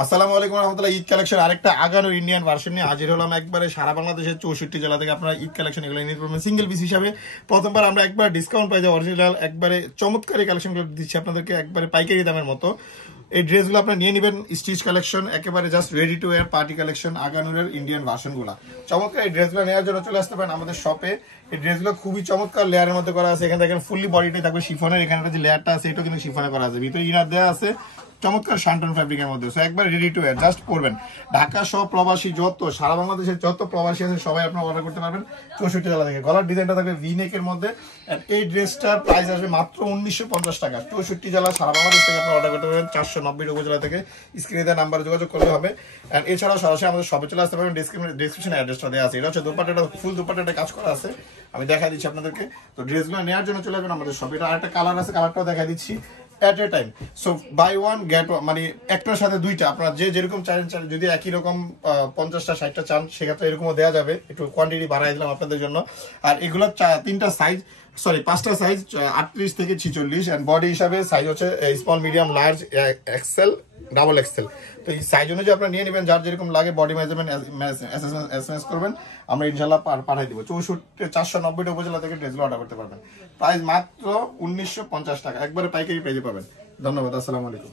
আসসালামু আলাইকুম রহমতুল্লাহ। ঈদ কালেকশন আরেকটা আগানোর ইন্ডিয়ান ভার্সন নিয়ে হাজির হলাম। একবারে সারা বাংলাদেশের 64 জেলা থেকে আপনারা ঈদ কালেকশন এগুলো নিতে পারবেন সিঙ্গেল পিস হিসাবে। প্রথমবার আমরা একবার ডিসকাউন্ট পাই, অরিজিনাল একবারে চমৎকারী কালেকশনগুলো দিচ্ছি আপনাদেরকে একবারে পাইকারি দামের মতো। এই ড্রেসগুলো আপনারা নিয়ে নেবেন, স্টিচ কালেকশন, একেবারে just ready to wear party collection, আগানুরের ইন্ডিয়ান ভার্সনগুলো। চমৎকার এই ড্রেসগুলো নেওয়ার জন্য চলে আসতে পারেন আমাদের শপে। এই ড্রেসগুলো খুবই চমৎকার লেয়ারের মধ্যে করা আছে। এখানে দেখেন ফুললি বডিটাই থাকবে শিফনের, এখানে যে লেয়ারটা আছে এটাও কিন্তু শিফনে করা আছে, ভিতরে ইনার দেওয়া আছে চমৎকার শান্টন ফ্যাব্রিকের মধ্যে। সো একবার রেডি টু ওয়্যার, জাস্ট পরবেন। ঢাকা সহ প্রবাসী যত সারা বাংলাদেশের যত প্রবাসী আছে সবাই আপনারা অর্ডার করতে পারবেন 64 জেলা থেকে। গলার ডিজাইনটা থাকবে ভি নেকের মধ্যে। এই ড্রেসটার প্রাইস আসবে মাত্র 1950 টাকা। 64 জেলা সারা বাংলাদেশ থেকে আপনারা অর্ডার করতে পারবেন 490 উপজেলা থেকে। স্ক্রিনে দেওয়া নাম্বারে যোগাযোগ করলে হবে। এন্ড এছাড়াও সরাসরি আমাদের শপে চলে আসতে পারবেন, ডেসক্রিপশনে অ্যাড্রেসটা দেওয়া আছে। এটা হচ্ছে দুপাট্টাটা, ফুল দুপাট্টাটা কাজ করা আছে, আমি দেখা দিচ্ছি আপনাদেরকে। তো ড্রেসগুলো নেওয়ার জন্য চলে আসবেন আমাদের শপে। এটা আরেকটা কালার আছে, কালারটাও দেখা দিচ্ছি at a time. So buy one get one, মানে একটার সাথে দুইটা, আপনারা যে যেরকম চান, যদি একই রকম 50টা 60টা চান সেক্ষেত্রে এরকমও দেওয়া যাবে। একটু কোয়ান্টিটি বাড়াই দিলাম আপনাদের জন্য। আর এগুলো 3টা সাইজ, সরি 5টা সাইজ, 38 থেকে 46। এন্ড বডি হিসাবে সাইজ হচ্ছে small, medium, large, XL, double XL. তো এই সাইজ অনুযায়ী আপনারা নিয়ে নেবেন, যার যেরকম লাগে বডি মেজারমেন্ট এসএমএস করবেন, আমরা ইনশাল্লাহ পাঠাই দিব। 490 উপজেলা থেকে ড্রেসগুলো অর্ডার করতে পারবেন। প্রাইস মাত্র 1950 টাকা, একবারে পাইকারি পেয়ে পাবেন। ধন্যবাদ, আসসালামু আলাইকুম।